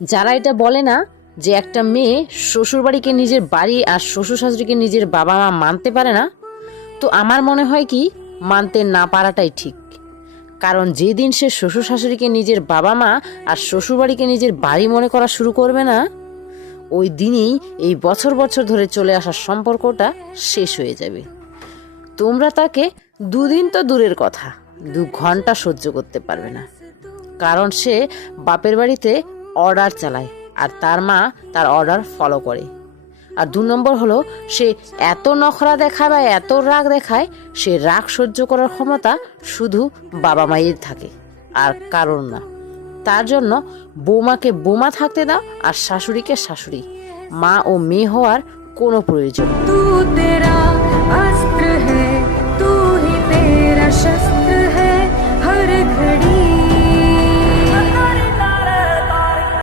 যারা এটা বলে না যে একটা মেয়ে শ্বশুরবাড়িকে নিজের বাড়ি আর শ্বশুর শাশুড়িকে নিজের বাবা মা মানতে পারে না, তো আমার মনে হয় কি মানতে না পারাটাই ঠিক। কারণ যেদিন সে শ্বশুর শাশুড়িকে নিজের বাবা মা আর শ্বশুরবাড়িকে নিজের বাড়ি মনে করা শুরু করবে না, ওই দিনই এই বছর বছর ধরে চলে আসার সম্পর্কটা শেষ হয়ে যাবে। তোমরা তাকে 2 দিন তো দূরের কথা, 2 ঘন্টা সহ্য করতে পারবে না। কারণ সে বাপের বাড়িতে অর্ডার চালায় আর তার মা তার অর্ডার ফলো করে। আর 2 নম্বর হলো সে এত নখরা দেখায় বা এত রাগ দেখায়, সে রাগ সহ্য করার ক্ষমতা শুধু বাবা মায়ের থাকে আর কারণ না। তার জন্য বৌমাকে বৌমা থাকতে দাও আর শাশুড়িকে শাশুড়ি। মা ও মেয়ে হওয়ার কোনো প্রয়োজন নেই।